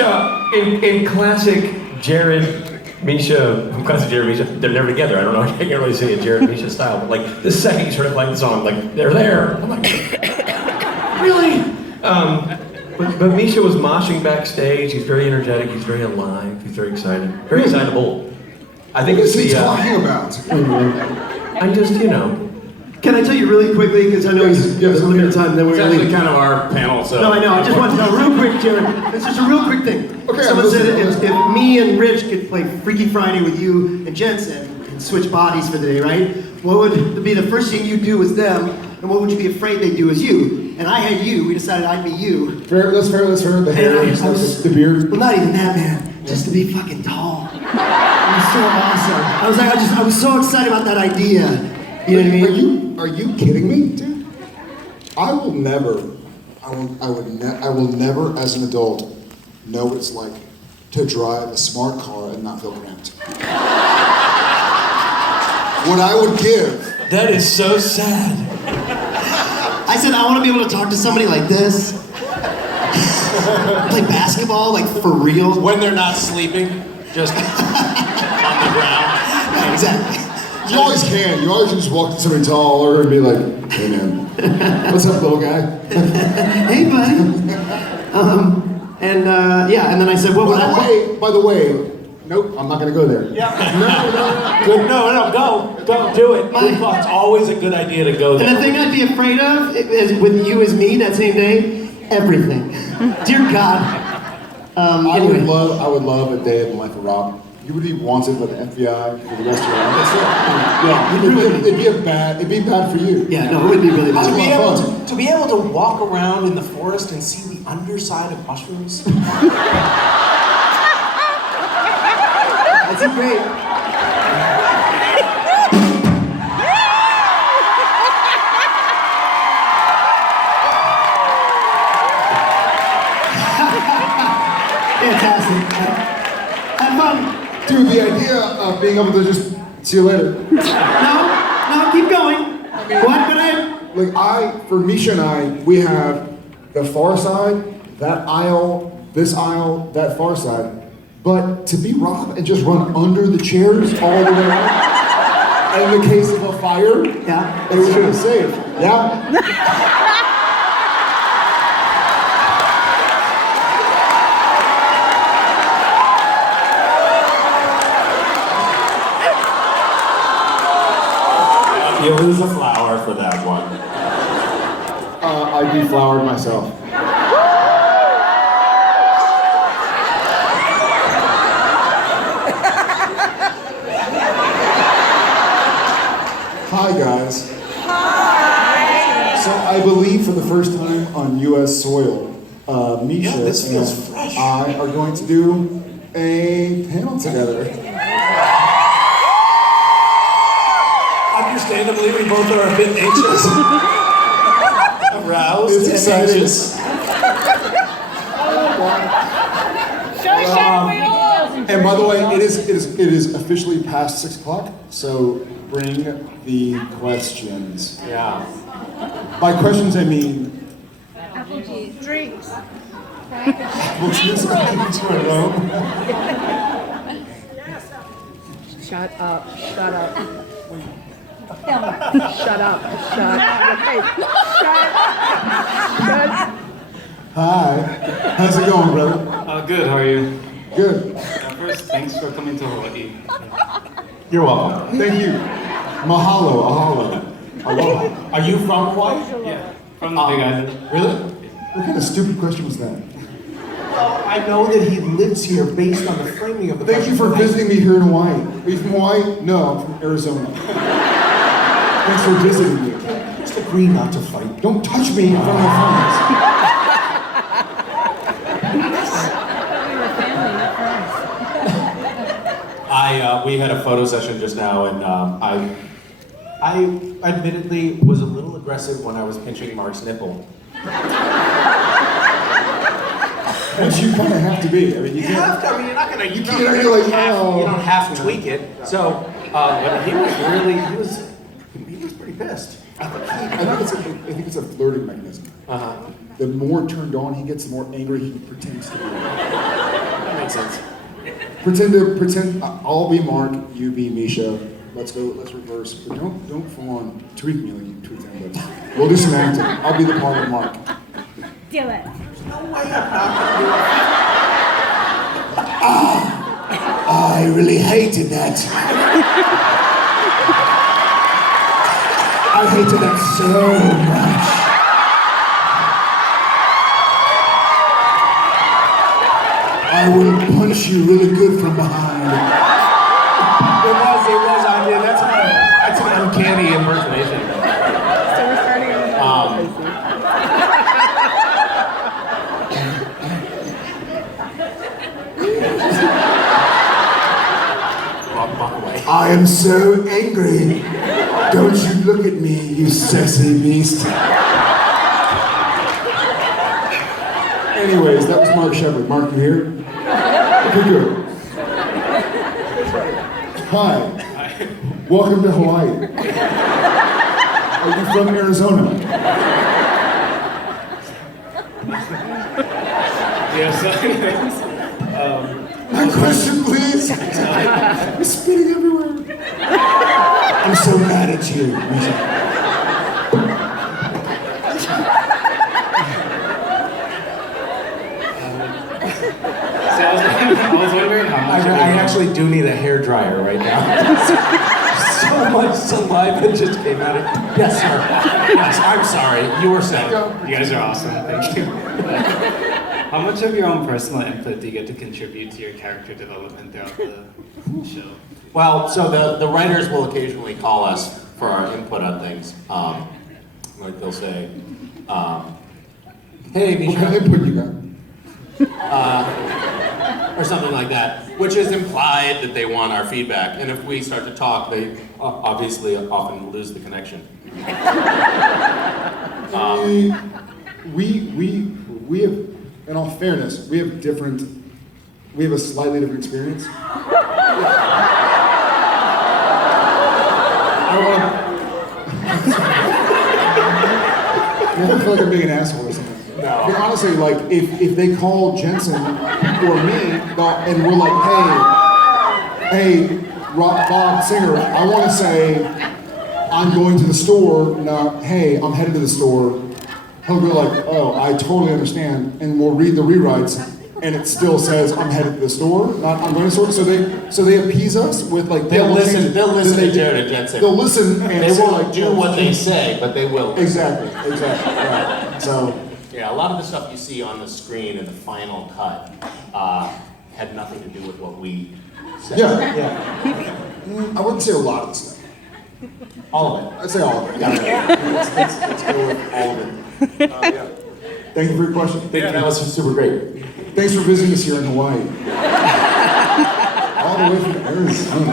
Misha, in classic Misha, they're never together. I don't know, I can't really say a Jared Misha style, but like the second you started playing the song, like, they're there. I'm like, really? But Misha was moshing backstage. He's very energetic, he's very alive, he's very excited, very excitable. I think it's the. Talking about? I'm just, you know. Can I tell you really quickly, because I know you have a limited time, then we're It's actually kind of our panel, so. No, I know, I just want to know real quick, Jared. It's just a real quick thing. Okay, someone said if me and Rich could play Freaky Friday with you and Jensen and switch bodies for the day, right? What would be the first thing you'd do with them, and what would you be afraid they'd do as you? And I had you, we decided I'd be you. Fair, that's fair. The hair, the beard. Well, not even that, man. Just to be fucking tall. It was so awesome. I was so excited about that idea. You know what I mean? Are you kidding me, dude? I will never, as an adult, know what it's like to drive a smart car and not feel cramped. What I would give. That is so sad. I said I want to be able to talk to somebody like this. Play basketball, like for real. When they're not sleeping, just on the ground. Yeah, exactly. You always can. You always just walk to somebody taller and be like, hey man, what's up, little guy? Hey, buddy. And then I said, what would I... By the way, nope, I'm not gonna go there. Yeah. No, go, do it. It's always a good idea to go there. And the thing I'd be afraid of, with you as me that same day, everything. Dear God. Anyway. I would love a day in the life of Rob. You would be wanted by the FBI for the rest of your life. That's it. Yeah, it'd be bad for you. Yeah, no, it would be really bad. To be able to walk around in the forest and see the underside of mushrooms. That's great. Fantastic. Have fun. Dude, the idea of being able to just see you later. No, keep going. For Misha and I, we have the far side, that aisle, this aisle, that far side. But to be Rob and just run under the chairs all the way around, in the case of a fire, yeah, it's true. Safe. Yeah. You lose a flower for that one. I deflowered myself. Hi, guys. Hi. So I believe for the first time on U.S. soil, Misha and I are going to do a panel together. Understandably, we both are a bit anxious. Aroused. It's exciting. And by the way, it is officially past 6 o'clock, so bring the questions. Yeah. By questions, I mean apple juice. Drinks. apple juice into a room. Shut up. Shut up. Shut up. Okay. Shut. Hi. How's it going, brother? Good, how are you? Good. First, thanks for coming to Hawaii. You're welcome. Thank you. Mahalo, ahalo. Aloha. Are you from Hawaii? Yeah, from the Big Island. Really? What kind of stupid question was that? Well, I know that he lives here based on the framing of the Thank you for visiting me here in Hawaii. Are you from Hawaii? No, I'm from Arizona. Thanks for visiting me. Just agree not to fight. Don't touch me in front of my friends. We had a photo session just now, and I admittedly was a little aggressive when I was pinching Mark's nipple. Which you kind of have to be. I mean, you have to. I mean, you're not gonna. You can't really you don't half tweak it. So, but he was pretty pissed. I think it's a flirting mechanism. Uh-huh. The more turned on he gets, the more angry he pretends to be. That makes sense. Pretend. I'll be Mark, you be Misha. Let's reverse. But don't full on tweak me like you tweak him. But we'll do some acting. I'll be the part of Mark. Do it. No way I'm not gonna do I really hated that. I hated that so much. I will punch you really good from behind. It was, I did. That's an uncanny impersonation. So we're starting on the Walk away. I am so angry. Don't you look at me, you sexy beast. Anyways, that was Mark Shepard. Mark, you here? Okay, good. Hi. Welcome to Hawaii. Are you from Arizona? Yes. My question, please. You're spitting everywhere. I'm so mad at you, Misha. So I was wondering how much I actually do need a hair dryer right now. So much saliva just came out of. Yes, sir. Yes, I'm sorry. You were saying. you guys are awesome. Thank you. How much of your own personal input do you get to contribute to your character development throughout the show? Well, so the writers will occasionally call us for our input on things. Like they'll say, hey, What kind Misha, of input you got? or something like that, which is implied that they want our feedback. And if we start to talk, they obviously often lose the connection. We have, in all fairness, we have a slightly different experience. I don't want to feel like I'm being an asshole or something. No. But honestly, like, if they call Jensen or me, and we're like, hey, Bob Singer, I want to say, I'm going to the store, not, hey, I'm headed to the store. He'll go like, oh, I totally understand, and we'll read the rewrites, and it still says, I'm headed to the store, not I'm going to the store. So they appease us with like, They'll listen to Jared and Jensen. They'll listen and They say, won't like, do what they say, but they will. Exactly, right. So, Yeah, a lot of the stuff you see on the screen in the final cut had nothing to do with what we said. yeah. I wouldn't say a lot of the stuff. All of it. I'd say all of it. Yeah. Let's go with all of it. Yeah. Thank you for your question. Yeah, that was super great. Thanks for visiting us here in Hawaii. All the way from Arizona.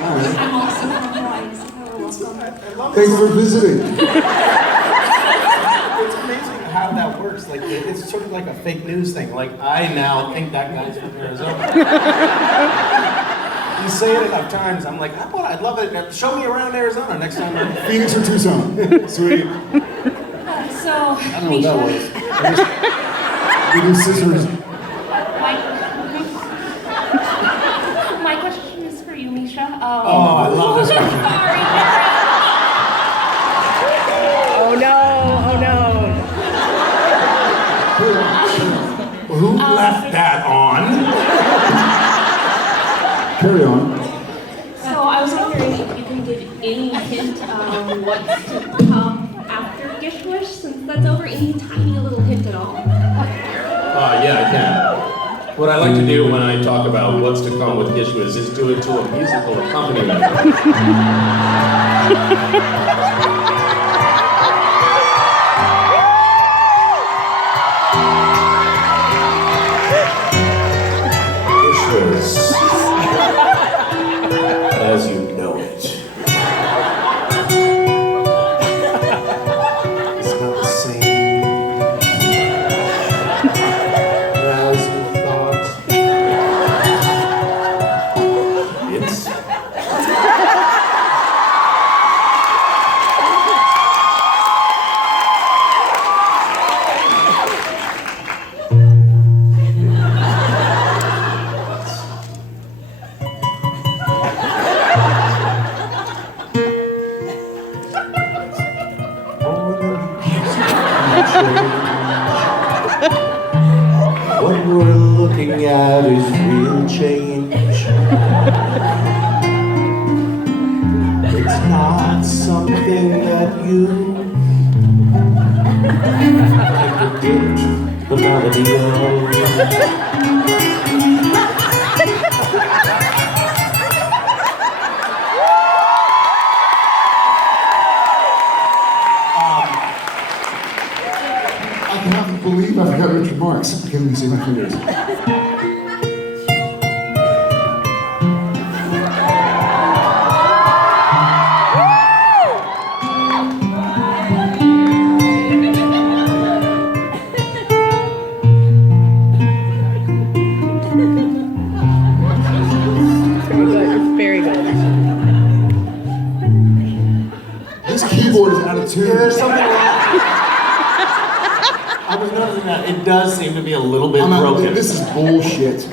All right. I'm also from Hawaii, so welcome. Thanks for visiting. It's amazing how that works. Like it's sort of like a fake news thing. Like I now think that guy's from Arizona. You say it enough times, I'm like, I'd love it. Show me around Arizona next time. Phoenix or Tucson? Sweet. So, I don't know what that was. We do scissors. my question is for you, Misha. Oh, I love this question. Sorry, Oh no, Who left that on? Carry on. So I was wondering if you can give any hint of what's to come after Gish Wish, since that's over. Any tiny little hint at all? Yeah, I can. What I like to do when I talk about what's to come with Gishwiz is do it to a musical accompaniment. Gishwiz, as you know it. It's not the same as you thought. It's Richard Marx. I can't even see my fingers. Very good. This keyboard is out of tune. There's something wrong. I was noticing that it does seem to be a little bit broken. This is bullshit.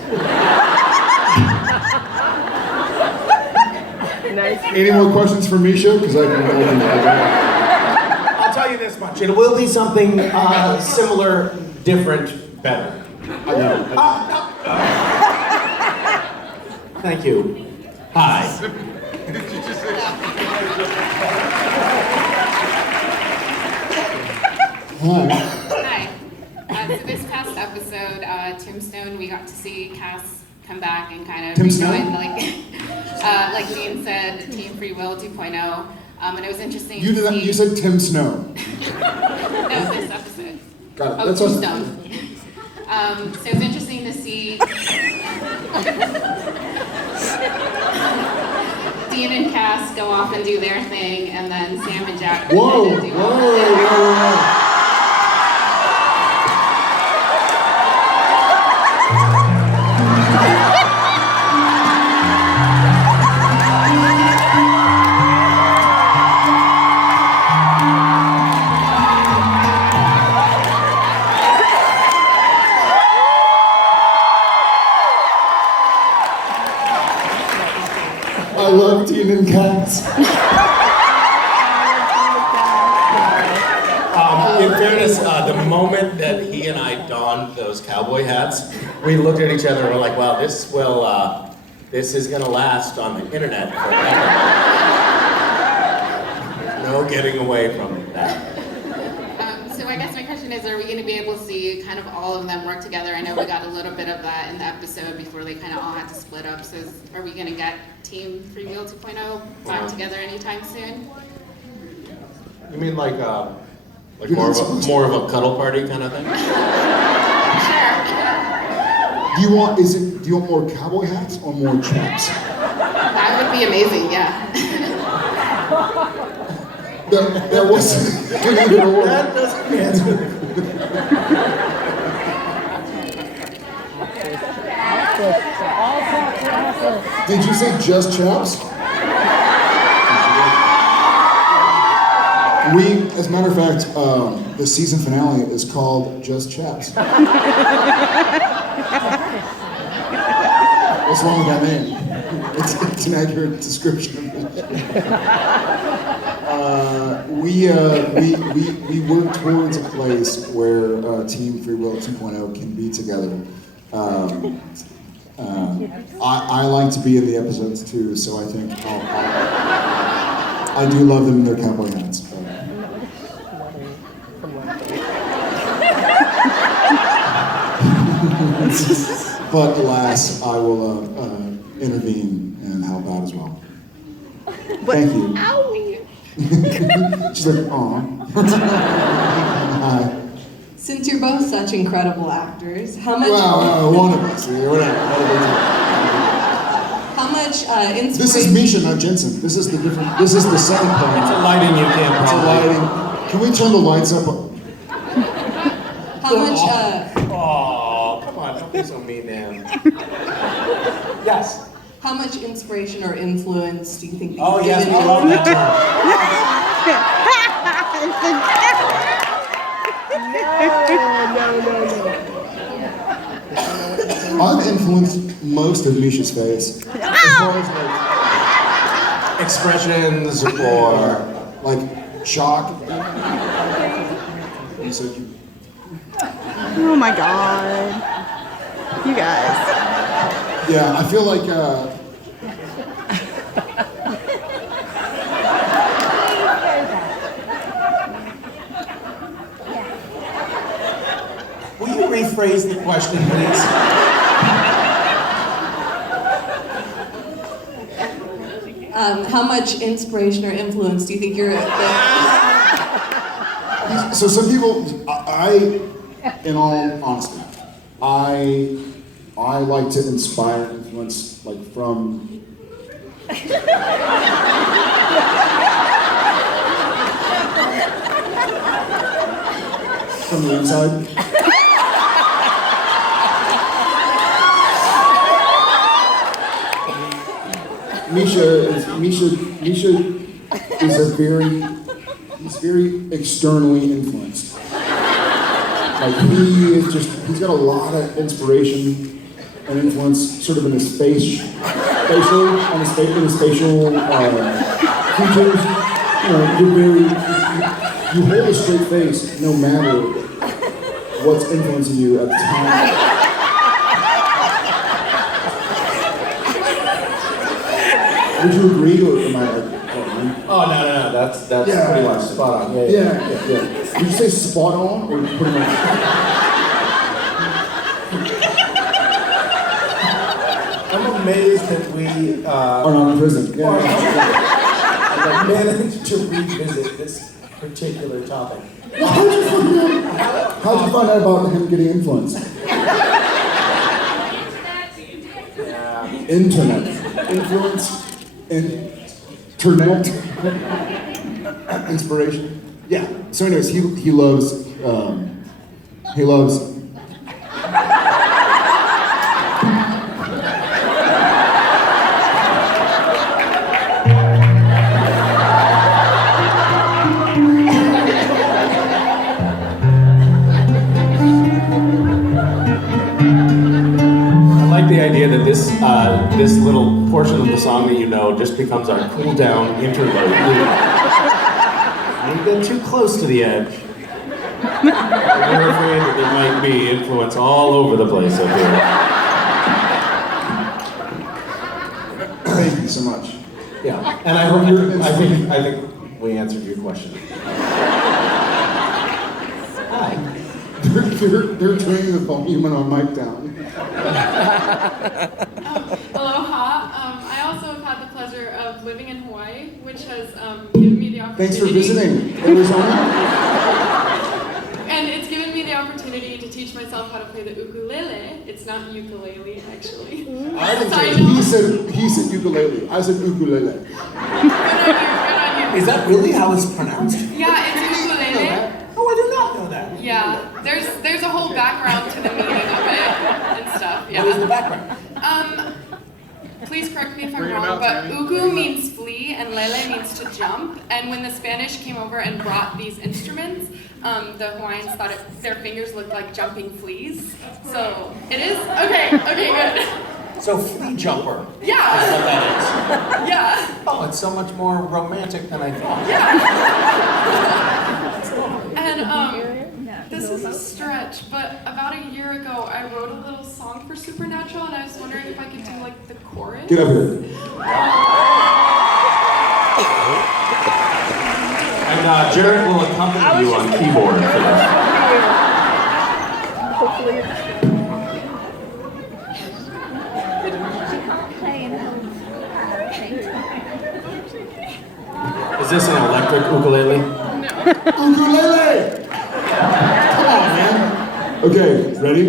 Nice. Any more questions for Misha? Because I can. I'll tell you this much. It will be something similar, different, better. Thank you. Hi. Hi. So this past episode, Tombstone, we got to see Cass come back and kind of rejoin, like Dean said, Team Free Will 2.0. And it was interesting You to did. see. You said Tim Snow. No, this episode. Got it. Oh, That's awesome. Tombstone. So it was interesting to see Dean and Cass go off and do their thing, and then Sam and Jack Whoa! pretend to do Whoa! I love Dean and Cass. In fairness, the moment that he and I donned those cowboy hats, we looked at each other and were like, wow, this is gonna last on the internet forever. No getting away from that. So I guess my question is, are we going to be able to see kind of all of them work together? I know we got a little bit of that in the episode before they kind of all had to split up. So are we going to get Team Free Will 2.0 back together anytime soon? You mean like more of a cuddle party kind of thing? Do you want more cowboy hats or more chaps? That would be amazing, yeah. That wasn't. That doesn't answer. Did you say just chaps? As a matter of fact, the season finale is called Just Chaps. What's wrong with that name? It's an accurate description of it. We work towards a place where Team Free Will 2.0 can be together. I like to be in the episodes too, so I think I do love them in their cowboy hats. But alas, I will intervene and help out as well. Thank you. She's like, aw. Hi. Since you're both such incredible actors, how much? Well, one of us. How much inspiration? This is Misha, not Jensen. This is the different. This is the second part. It's a lighting you can't It's a probably. lighting. Can we turn the lights up? How much? Oh, come on, don't be so mean, man. Yes. How much inspiration or influence do you think? That Oh you've yes, given I to- love that term. I've influenced most of Misha's face. As far as Expressions or like shock. You said you. Oh my god. You guys. Yeah, I feel like. Will you rephrase the question, please? How much inspiration or influence do you think you're? So some people, in all honesty, I like to inspire, influence, like from. From the inside. Misha is he's very externally influenced. Like he's got a lot of inspiration and influence sort of in his facial features. You know, you hold a straight face no matter what's influencing you at the time. Would you agree, or am I like? Oh no, that's pretty much spot on. Yeah. Did you say spot on, or pretty much? I'm amazed that we Are not in prison. managed to revisit this particular topic. How'd you find out about him getting influenced? Internet. Influence. Internet. Inspiration. Yeah. So anyways, he loves The idea that this little portion of the song that you know just becomes our cool down interlude. When you get too close to the edge, we're afraid that there might be influence all over the place up here. Thank you so much. Yeah, and I think we answered your question. Hi. They're turning the volume on our mic down. Aloha. I also have had the pleasure of living in Hawaii, which has given me the opportunity. Thanks for visiting, Arizona. And it's given me the opportunity to teach myself how to play the ukulele. It's not ukulele, actually. I didn't say he said ukulele. I said ukulele. Good on you. Is that really how it's pronounced? Yeah, it's ukulele. Oh, I did not know that. Yeah, there's a whole background to the meaning of it and stuff. Yeah. What is the background? Please correct me if I'm wrong, but uku means flee and lele means to jump. And when the Spanish came over and brought these instruments, the Hawaiians thought their fingers looked like jumping fleas. So it is okay, good. So flea jumper. Yeah. Is what that is. Yeah. Oh, it's so much more romantic than I thought. Yeah. And this is a stretch, but about a year ago, I wrote a little song for Supernatural, and I was wondering if I could do like the chorus. Get over here. And Jared will accompany you on keyboard for this. Hopefully. Is this an electric ukulele? Ukulele! Come on, man. Okay, ready?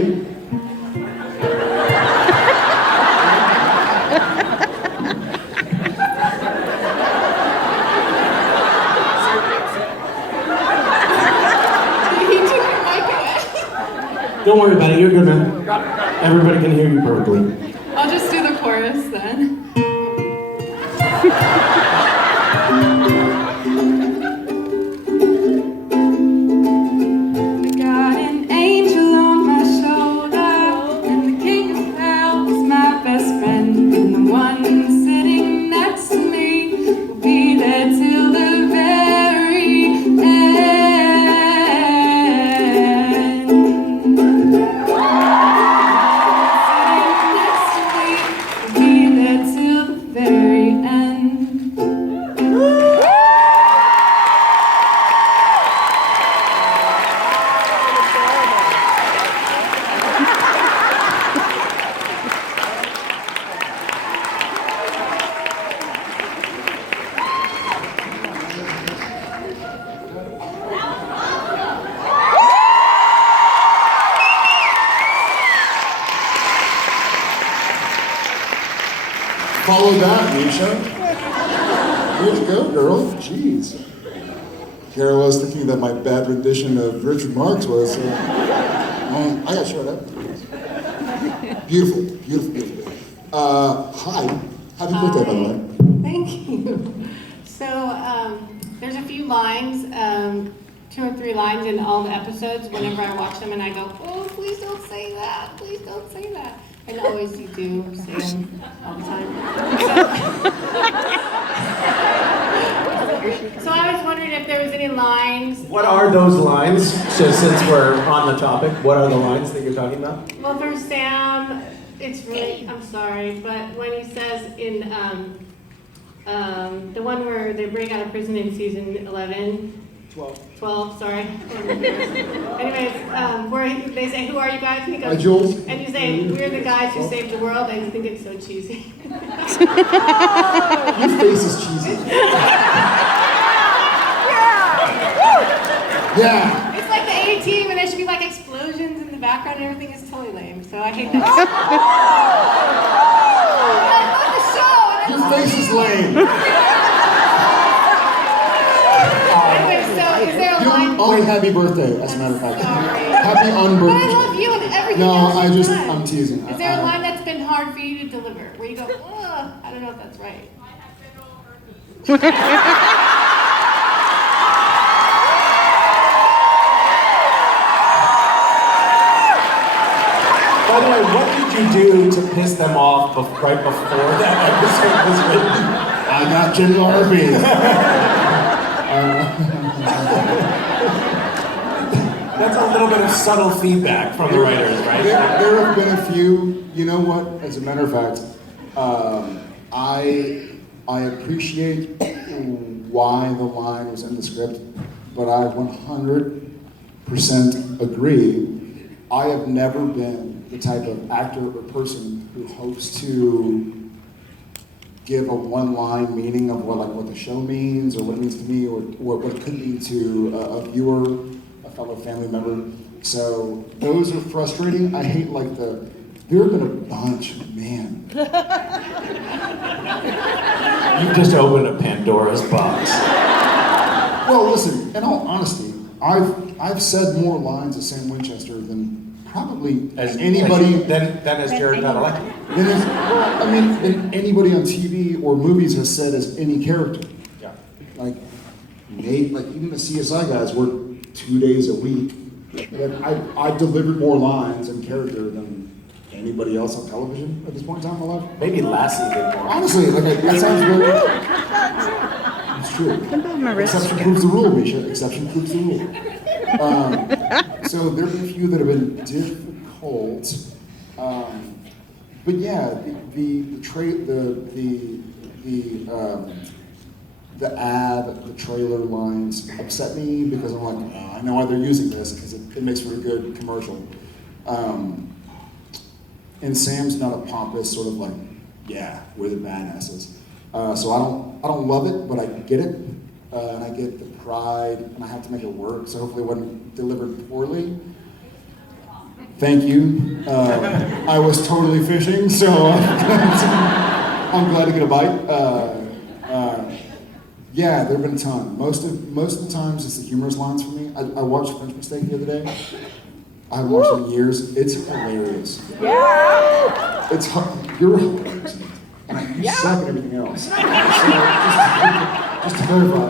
Don't worry about it, you're good, man. Everybody can hear you perfectly. I'll just do the chorus then. I got an angel on my shoulder, and the king of hell is my best friend, and the one sitting next to me will be there till the very end. Sitting next to me will be there till the very end. nailed that, Misha. Way to go, girl. Jeez. Here I was thinking that my bad rendition of Richard Marx was. I got showed up. Beautiful, beautiful, beautiful. Hi. Happy birthday, by the way. Thank you. So, there's a few lines, 2 or 3 lines in all the episodes whenever I watch them and I go, oh, please don't say that, please don't say that. And always you do say them all the time. So I was wondering if there was any lines. What are those lines? So since we're on the topic, what are the lines that you're talking about? Well, for Sam, it's really, I'm sorry, but when he says in the one where they break out of prison in season 11, 12, sorry. Anyways, where they say, who are you guys? And he goes, hi, Jules. and you say, we're the guys who saved the world. I just think it's so cheesy. Your face is cheesy. Yeah. It's like the A-Team, and there should be like explosions in the background, and everything is totally lame. So I hate that. I love the show. Your face is lame. Anyway, so is there a line? Oh, happy birthday, as a matter of fact. Sorry. Happy unbirthday. But I love you and everything No, else you've done. I'm teasing. Is there a line that's been hard for you to deliver, where you go, ugh, I don't know if that's right? By the way, what did you do to piss them off right before that episode was written? I got genital herpes. That's a little bit of subtle feedback from the writers, right? There have been a few. You know what? As a matter of fact, I appreciate why the line was in the script, but I 100% agree. I have never been the type of actor or person who hopes to give a one-line meaning of what the show means, or what it means to me, or what it could mean to a viewer, a fellow family member. So those are frustrating. I hate there have been a bunch, man. You just opened a Pandora's box. Well, listen, in all honesty, I've said more lines as Sam Winchester than probably As anybody. Than as Jared Padalecki. Than anybody on TV or movies has said as any character. Yeah. Like Nate, even the CSI guys work 2 days a week. I delivered more lines and character than anybody else on television at this point in time in my life. Maybe Lassie did more. Honestly, that sounds very. It's true. Exception proves the rule, Misha. Exception proves the rule. So there have been a few that have been difficult. But yeah, the trailer lines upset me because I'm like, oh, I know why they're using this because it makes for a good commercial. And Sam's not a pompous sort of yeah, we're the badasses. So I don't love it, but I get it, and I get the pride, and I have to make it work. So hopefully, it wasn't delivered poorly. Thank you. I was totally fishing, so I'm glad to get a bite. Yeah, there've been a ton. Most of the times, it's the humorous lines for me. I watched French Mistake the other day. I haven't watched it in years. It's hilarious. Yeah. You're hilarious. And you suck at everything else. So, just to clarify,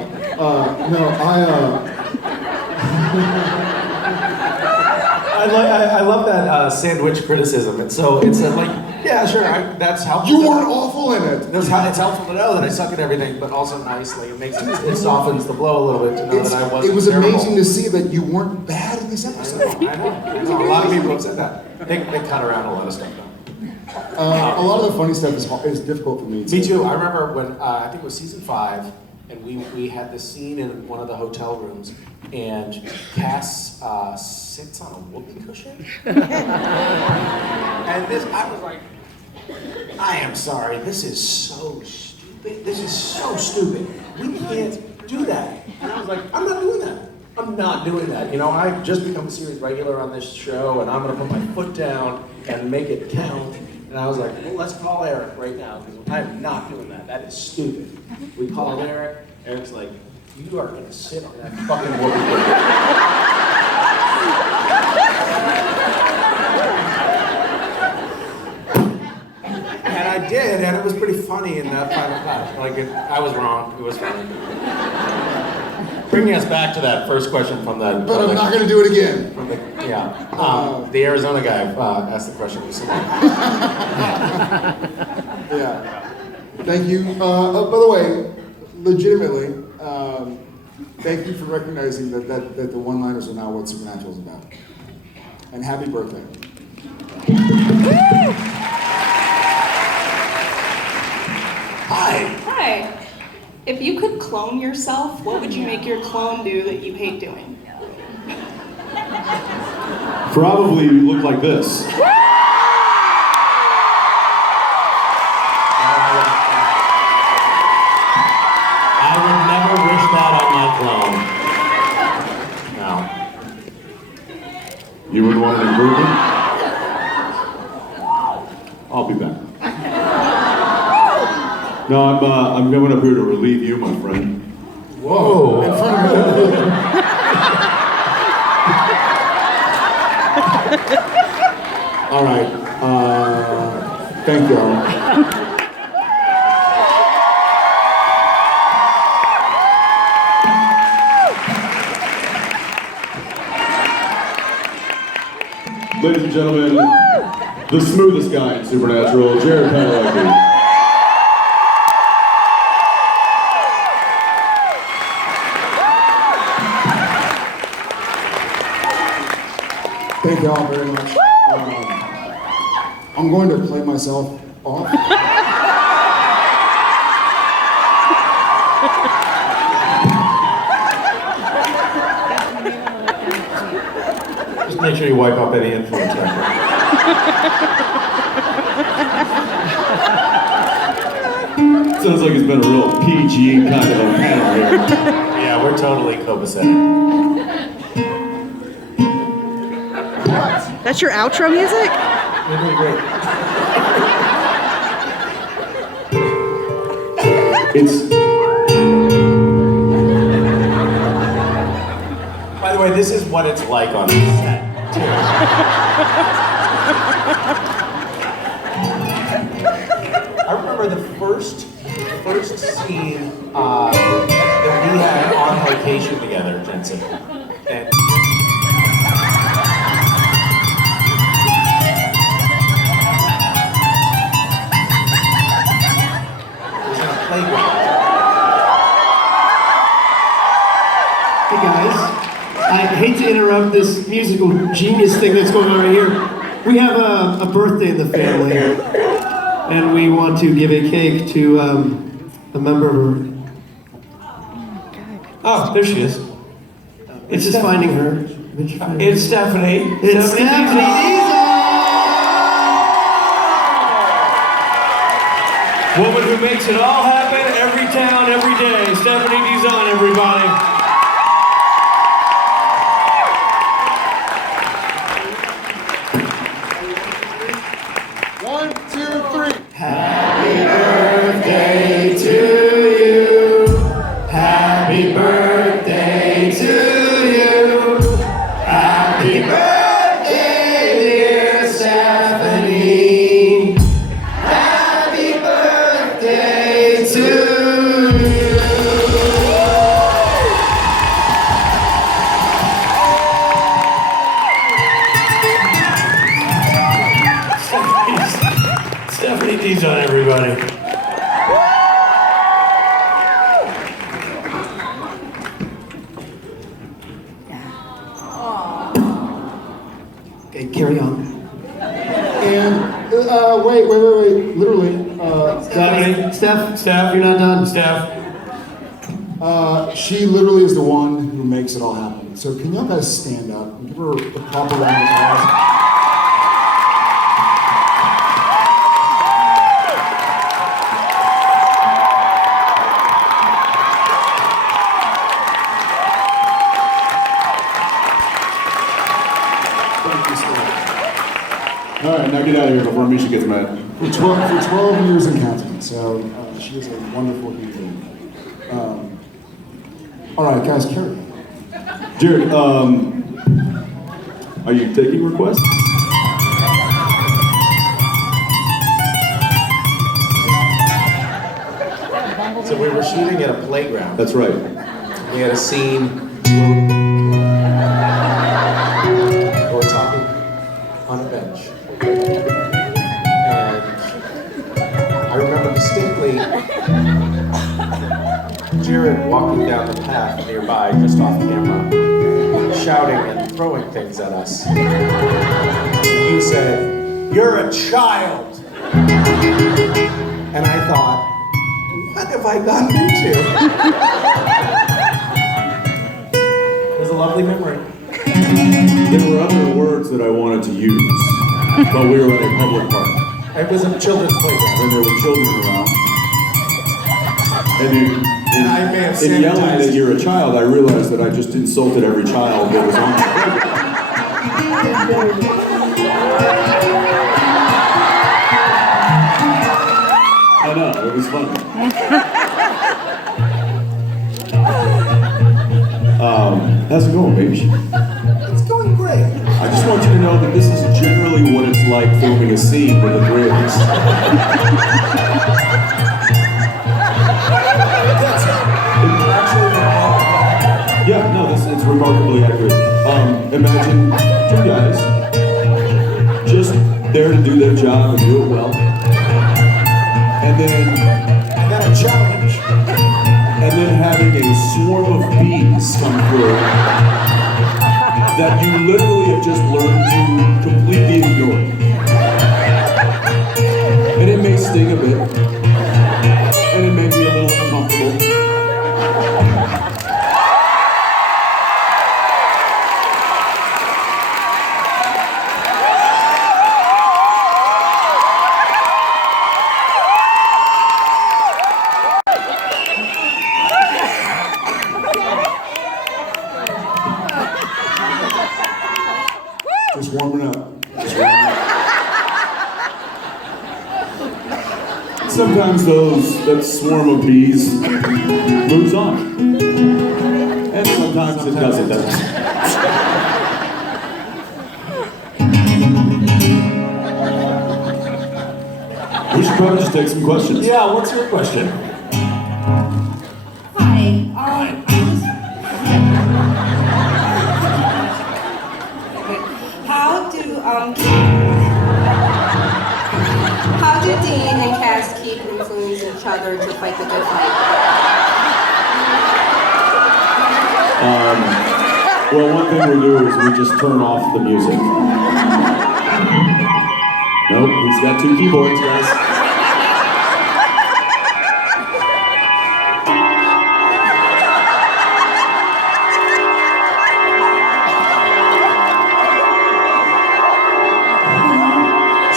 I love that sandwich criticism. And so it's yeah, sure, that's helpful. You weren't awful in it. It's helpful to know that I suck at everything, but also nicely. It softens the blow a little bit to know that I wasn't It was terrible. amazing to see that you weren't bad in this episode. I know. A lot of people have said that. They cut around a lot of stuff, though. A lot of the funny stuff is difficult for me. Me too. I remember when, I think it was season 5, and we had this scene in one of the hotel rooms, and Cass sits on a whoopee cushion. And I was like, I am sorry, this is so stupid. This is so stupid. We can't do that. And I was like, I'm not doing that. I'm not doing that. I've just become a series regular on this show, and I'm going to put my foot down and make it count. And And I was like, well, let's call Eric right now, because I'm not doing that. That is stupid. We called Eric. Eric's like, you are gonna sit on that fucking whoopee And I did, and it was pretty funny in that private class. I was wrong. It was funny. Bringing us back to that first question from the. But I'm not going to do it again. From the, the Arizona guy asked the question recently. Yeah. Thank you. By the way, legitimately, thank you for recognizing that the one-liners are not what Supernatural is about. And happy birthday. Hi. Hi. If you could clone yourself, what would you make your clone do that you hate doing? Probably look like this. I would never wish that on my clone. No. You would want an improvement? I'll be back. No, I'm going up here to relieve you, my friend. Whoa. In front of me. All right. Thank y'all. Ladies and gentlemen, the smoothest guy in Supernatural, Jared Padalecki. Thank y'all very much. I'm going to play myself off. Just make sure you wipe up any influence. Sounds like it's been a real PG kind of a panel here. Yeah, we're totally copacetic. That's your outro music? You're doing great. It's. By the way, this is what it's like on set, too. I remember the first scene that we had on location together, Jensen. And Hey guys, I hate to interrupt this musical genius thing that's going on right here. We have a birthday in the family, and we want to give a cake to a member of her. Oh, there she is. It's just finding her. It's Stephanie. It's Stephanie. Woman who makes it all happen every town, every day. Stephanie Dizon, everybody. One, two, three. Happy birthday to you. Happy birthday to you. Happy birthday, dear Stephanie. Happy birthday to you. Stephanie Dizon, everybody. Okay, carry on. And wait. Literally, Stephanie. Steph, you're not done. Steph. she literally is the one who makes it all happen. So can y'all guys stand up and give her the proper round of applause? All right, now get out of here before Misha gets mad. For 12 years and counting. So she is a wonderful human being. All right, guys, carry. Jared, are you taking requests? So we were shooting at a playground. That's right. We had a scene where we're talking on a bench. And I remember distinctly Jared walking down the path nearby, just off camera, shouting and throwing things at us. You said, "You're a child." And I thought, what have I gotten into? It was a lovely memory. There were other words that I wanted to use, but we were at a public park. It was a children's playground. And there were children around. And I may have in yelling sanitized. that you're a child, I realized that I just insulted every child that was on the playground. I know, it was fun. How's it going, baby? It's going great. I just want you to know that this is generally what it's like filming a scene with the three of us. Yeah, no, it's remarkably accurate. Imagine two guys just there to do their job and do it well. And then a challenge. And then having a swarm of bees come through that you literally have just learned to completely ignore. And it may sting a bit. And it may be a little uncomfortable. Just warming up. Sometimes that swarm of bees moves on. And sometimes it doesn't. We should probably just take some questions. Yeah, what's your question? How do Dean and Cass keep influencing each other to fight the good fight? Well, one thing we do is we just turn off the music. Nope, he's got two keyboards, guys.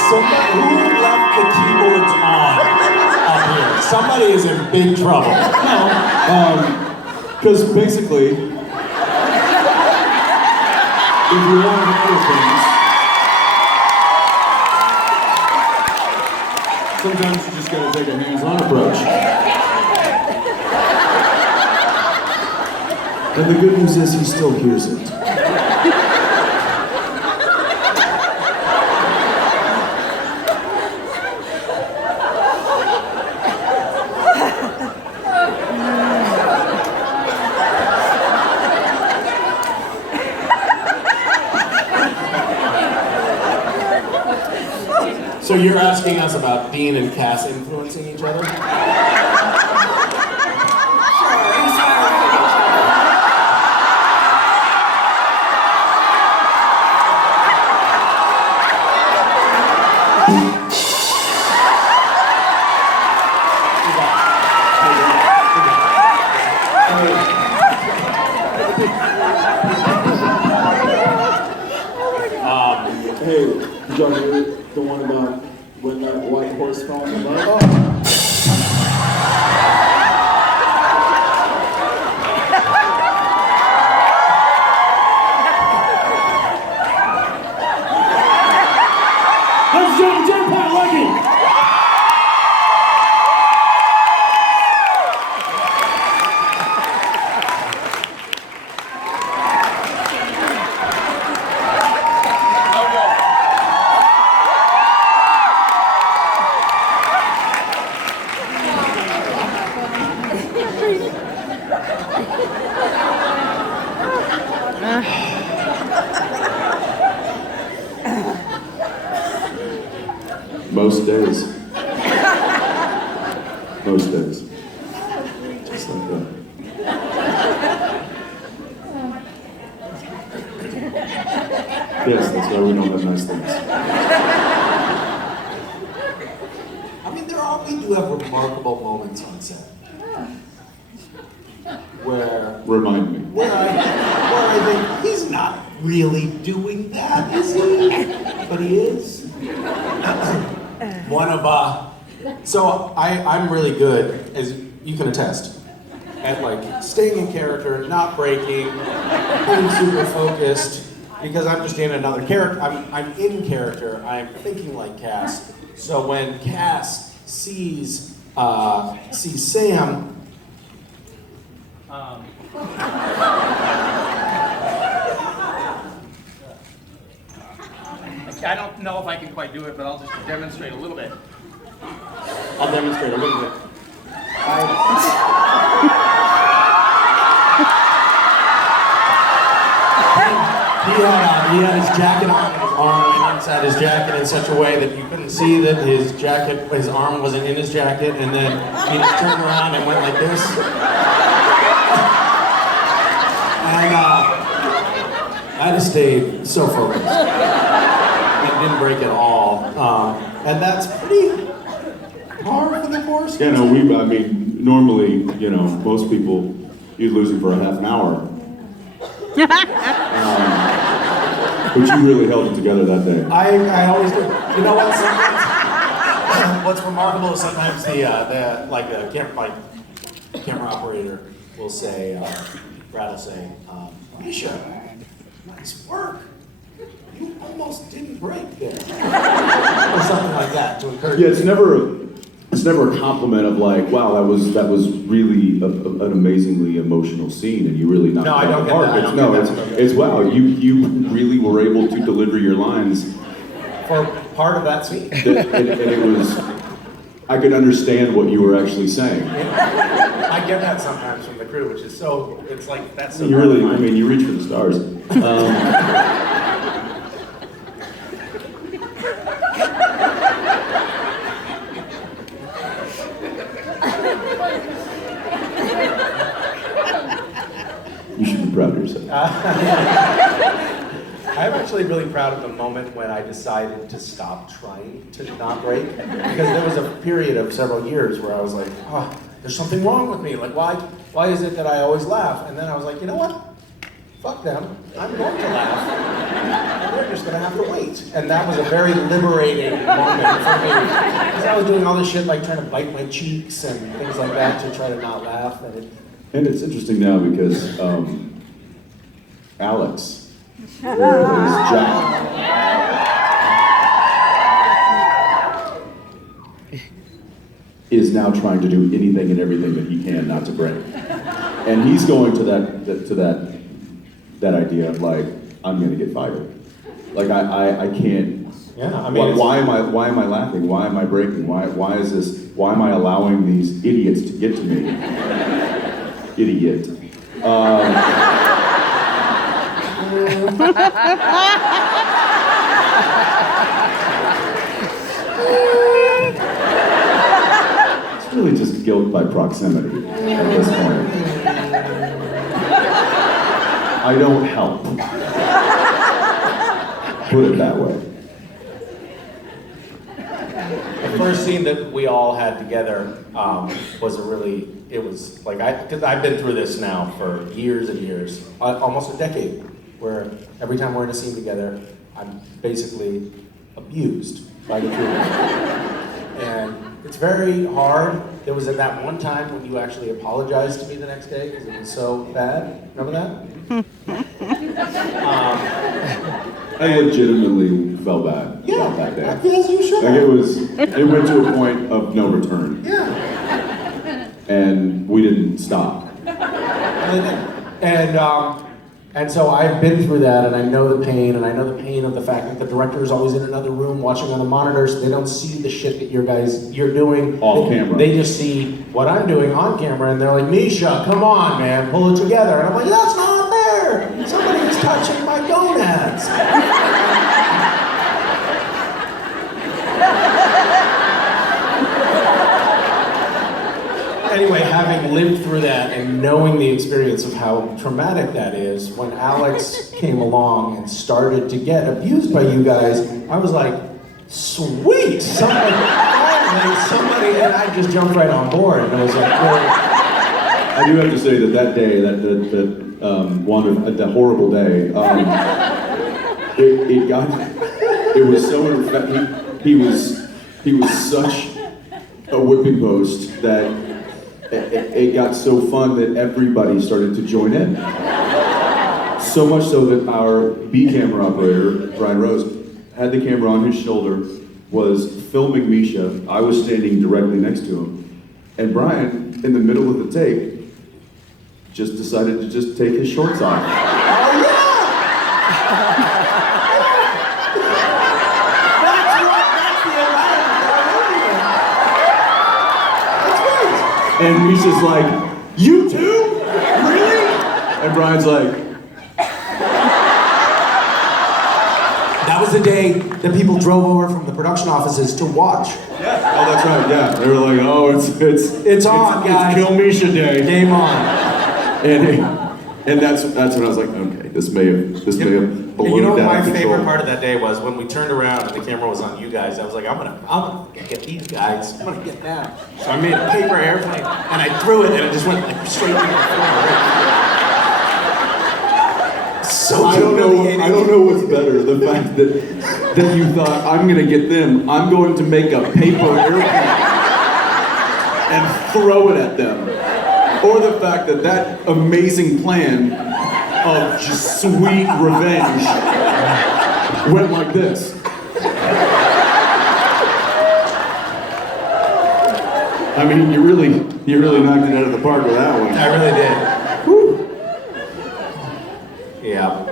Who left the keyboards on up here? Somebody is in big trouble. No, because basically, if you want to hear things, sometimes you just gotta take a hands-on approach. And the good news is he still hears it. So you're asking us about Dean and Cass influencing each other? Hey, did y'all hear the one about when that white horse fell in the mud? Most days. Most days. Just like that. Yes, that's why we don't have nice things. I mean, we do have remarkable moments on set. Where Remind me. where I think he's not really doing that, is he? But he is. So I'm really good, as you can attest, at like staying in character, not breaking, being super focused, because I'm just in another character. I'm in character. I'm thinking like Cass. So when Cass sees Sam. I don't know if I can quite do it, but I'll just demonstrate a little bit. I'll demonstrate a little bit. He had his jacket on, his arm went inside his jacket in such a way that you couldn't see that his arm wasn't in his jacket, and then he just turned around and went like this. And I just stayed so focused. And didn't break at all. And that's pretty hard for the course. Yeah, no, I mean, normally, most people, you'd lose them for a half an hour. But you really held it together that day. I always do. You know what? Sometimes, what's remarkable is sometimes the camera operator will say, Brad will say, Misha, nice work. You almost didn't break there. Or something like that to encourage. Yeah, it's never a compliment of like, wow, that was really an amazingly emotional scene, and you really knocked it out of the park. It's wow, you really were able to deliver your lines for part of that scene. And it was, I could understand what you were actually saying. I get that sometimes from the crew, which is so. It's like that's so. You really, I mean, you reach for the stars. You should be proud of yourself. I'm actually really proud of the moment when I decided to stop trying to not break, because there was a period of several years where I was like, oh, there's something wrong with me. Like, why is it that I always laugh? And then I was like, you know what? Fuck them. I'm going to laugh. And they're just going to have to wait. And that was a very liberating moment for me. Because I was doing all this shit, like trying to bite my cheeks and things like that to try to not laugh. And it's interesting now because Alex, who plays Jack, is now trying to do anything and everything that he can not to break. And he's going to that idea of like, I'm gonna get fired. Like I can't. Yeah, I mean, why am I laughing? Why am I breaking? Why is this? Why am I allowing these idiots to get to me? Idiot. It's really just guilt by proximity at this point. I don't help. Put it that way. The first scene that we all had together was like, because I've been through this now for years and years, almost a decade, where every time we're in a scene together, I'm basically abused by the crew. And it's very hard. There was at that one time when you actually apologized to me the next day because it was so bad. Remember that? I legitimately felt bad about that day. Yes, you should. Like it went to a point of no return. Yeah. And we didn't stop. And so I've been through that, and I know the pain, and I know the pain of the fact that the director is always in another room watching on the monitors. So they don't see the shit that you're doing off camera. They just see what I'm doing on camera, and they're like, Misha, come on, man, pull it together. And I'm like, that's not fair. Somebody is touching my gonads. anyway, having lived through that and knowing the experience of how traumatic that is, when Alex came along and started to get abused by you guys, I was like, sweet, somebody, and I just jumped right on board, and I was like, well, I do have to say that day, that horrible day, it was so, he was such a whipping post that it got so fun that everybody started to join in. So much so that our B camera operator, Brian Rose, had the camera on his shoulder, was filming Misha. I was standing directly next to him. And Brian, in the middle of the take, just decided to just take his shorts off. And Misha's like, you too? Really? And Brian's like, that was the day that people drove over from the production offices to watch. yeah. Oh, that's right, yeah. They were like, oh, it's on, guys. It's Kill Misha Day. Game on. And that's when I was like, okay, this may have blown You know what down my control. favorite part of that day was when we turned around and the camera was on you guys. I was like, I'm gonna get these guys. I'm gonna get them. So I made a paper airplane and I threw it and it just went like straight through the floor. So I don't know what's better, the fact that you thought, I'm gonna get them, I'm going to make a paper airplane and throw it at them. Or the fact that amazing plan of just sweet revenge went like this. I mean, you really knocked it out of the park with that one. I really did. Whew. Yeah.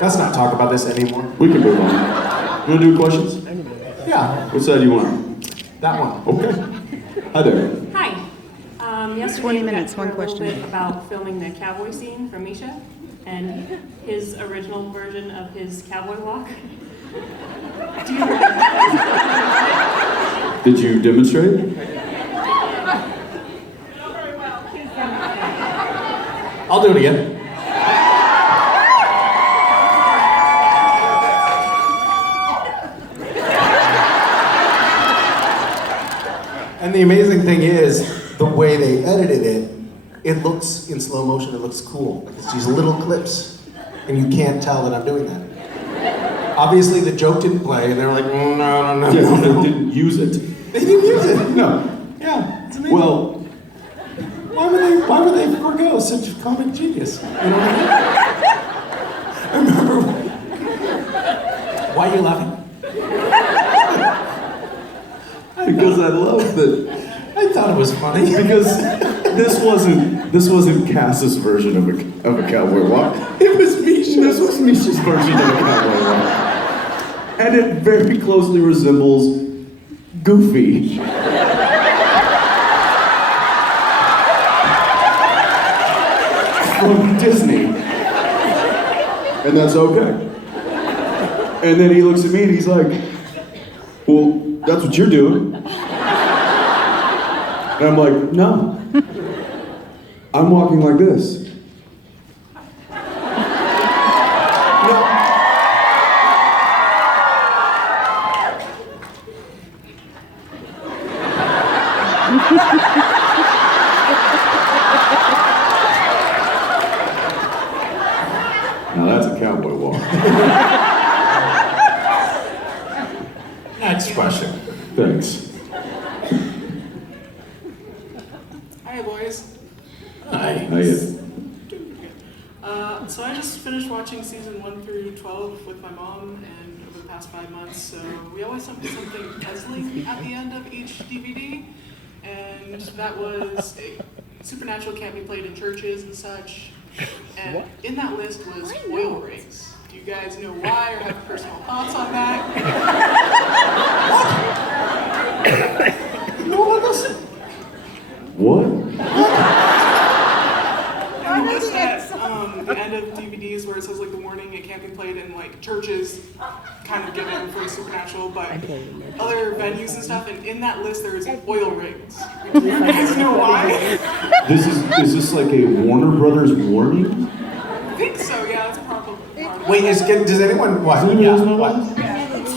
Let's not talk about this anymore. We can move on. You wanna do questions? Yeah. What side do you want? That one. Okay. Hi there. Hi. Yesterday 20 we got minutes, to one hear a little question. bit about filming the cowboy scene from Misha and his original version of his cowboy walk. Do you Did you demonstrate? I'll do it again. And the amazing thing is, the way they edited it, it looks in slow motion, it looks cool. Like it's these little clips, and you can't tell that I'm doing that. Obviously, the joke didn't play, and they were like, no. Yeah, they didn't use it. They didn't use it. No. Yeah, it's amazing. Well, why would they forgo such comic genius? You know what I mean? I remember. Why are you laughing? because I love that. I thought it was funny because this wasn't Cass's version of a cowboy walk. It was Misha. This was Misha's version of a cowboy walk, and it very closely resembles Goofy. From Disney. And that's okay. And then he looks at me and he's like, well, that's what you're doing. And I'm like, no. I'm walking like this. Now that's a cowboy walk. Next question. Thanks. Hi, boys. Hi. Hiya. So I just finished watching season 1 through 12 with my mom, and over the past 5 months, so we always have something puzzling at the end of each DVD, and that was Supernatural can't be played in churches and such, and in that list was oil rigs. Do you guys know why or have personal thoughts on that? No one listen. What? And the list at the end of DVDs where it says like the warning, it can't be played in like churches, kind of given for Supernatural, but other venues and stuff, and in that list there's oil rigs. Do you guys know why? Is this like a Warner Brothers warning? I think so, yeah, that's probably part of it. Wait, does anyone watch?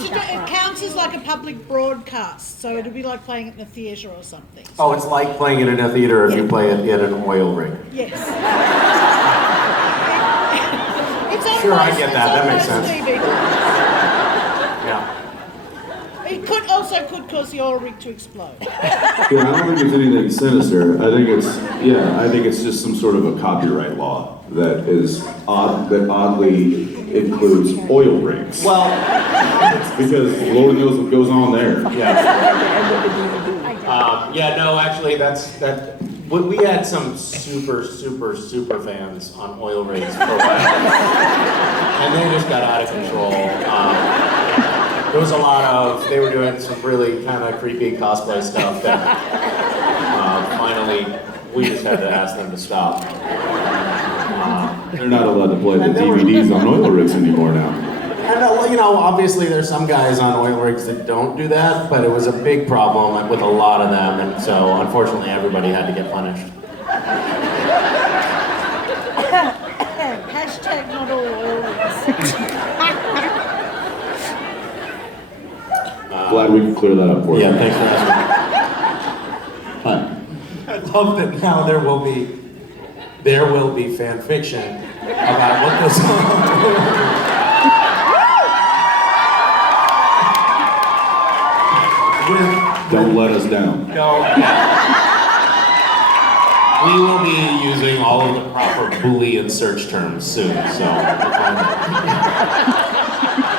It counts as like a public broadcast, so it'll be like playing it in a theatre or something. Oh, it's like playing it in a theater if you play it in an oil rig. Yes. It's on Sure, I most- get that. it's That on makes most sense. DVDs. Yeah. It could cause the oil rig to explode. Yeah, I don't think it's anything sinister. I think it's just some sort of a copyright law that is oddly includes oil rigs. Well, because Lord knows what goes on there. Yeah, no, actually, we had some super fans on oil rigs for a while, and they just got out of control. There was a lot of, they were doing some really kind of creepy cosplay stuff that finally we just had to ask them to stop. They're not allowed to play the DVDs on oil rigs anymore now. And obviously there's some guys on oil rigs that don't do that, but it was a big problem with a lot of them, and so unfortunately everybody had to get punished. Hashtag not all oil rigs. Glad we could clear that up for you. Yeah, thanks for asking. Hi. I love that now there will be fan fiction about what this Don't let us down. No. We will be using all of the proper Boolean search terms soon, so.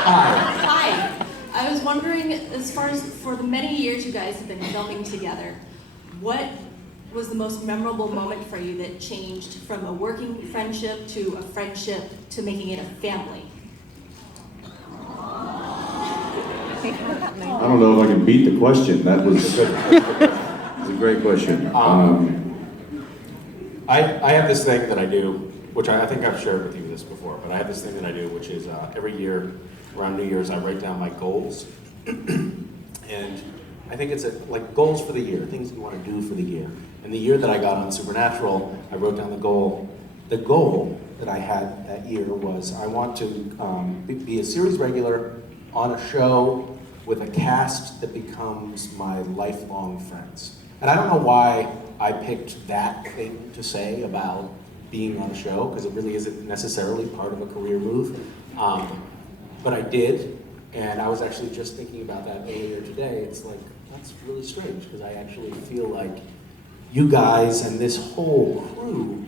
Hi. I was wondering, as far as for the many years you guys have been filming together, what was the most memorable moment for you that changed from a working friendship to a friendship to making it a family? I don't know if I can beat the question. That was a great question. I have this thing that I do, which I think I've shared with you this before, but I have this thing that I do, which is every year around New Year's, I write down my goals. And I think it's like goals for the year, things you want to do for the year. And the year that I got on Supernatural, I wrote down the goal. The goal that I had that year was I want to be a series regular on a show with a cast that becomes my lifelong friends. And I don't know why I picked that thing to say about being on a show, because it really isn't necessarily part of a career move. But I did, and I was actually just thinking about that earlier today. It's like, that's really strange, because I actually feel like you guys and this whole crew,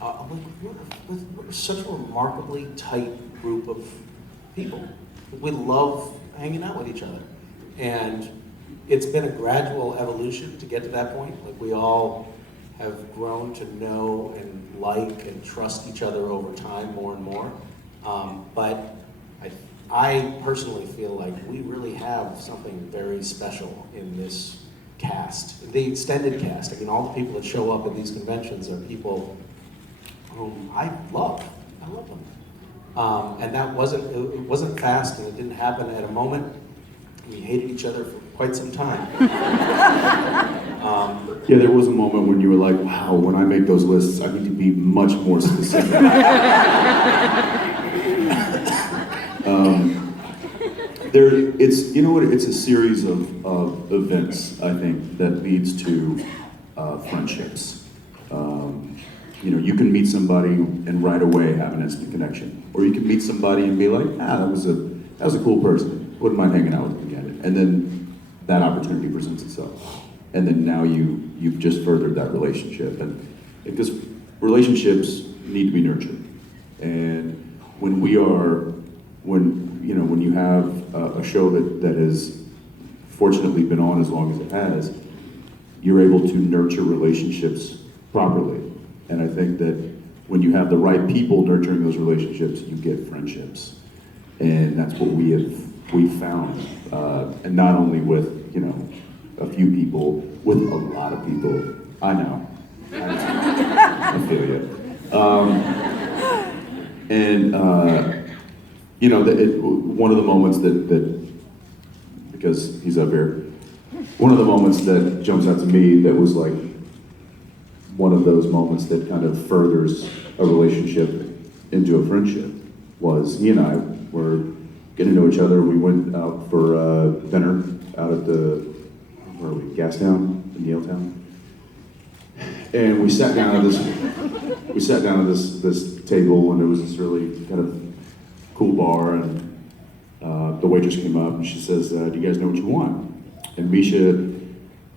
we're such a remarkably tight group of people. We love hanging out with each other. And it's been a gradual evolution to get to that point. Like, we all have grown to know and like and trust each other over time more and more. But I personally feel like we really have something very special in this cast. The extended cast, I mean, all the people that show up at these conventions are people whom I love. I love them. And that it wasn't fast, and it didn't happen at a moment. We hated each other for quite some time. Yeah, there was a moment when you were like, wow, when I make those lists, I need to be much more specific. It's a series of events, I think, that leads to friendships. You can meet somebody and right away have an instant connection. Or you can meet somebody and be like, that was a cool person. Wouldn't mind hanging out with them again. And then that opportunity presents itself. And then now you've just furthered that relationship. And because relationships need to be nurtured. And when you have a show that has fortunately been on as long as it has, you're able to nurture relationships properly. And I think that when you have the right people nurturing those relationships, you get friendships. And that's what we've found. And not only with, a few people, with a lot of people. I know. I feel you. And you know, one of the moments that because he's up here, one of the moments that jumps out to me that was like one of those moments that kind of furthers a relationship into a friendship was he and I were getting to know each other. We went out for dinner out at the, where are we, Gastown in Yaletown, and we sat down at this table, and it was this really kind of cool bar, and the waitress came up and she says, "Do you guys know what you want?" And Misha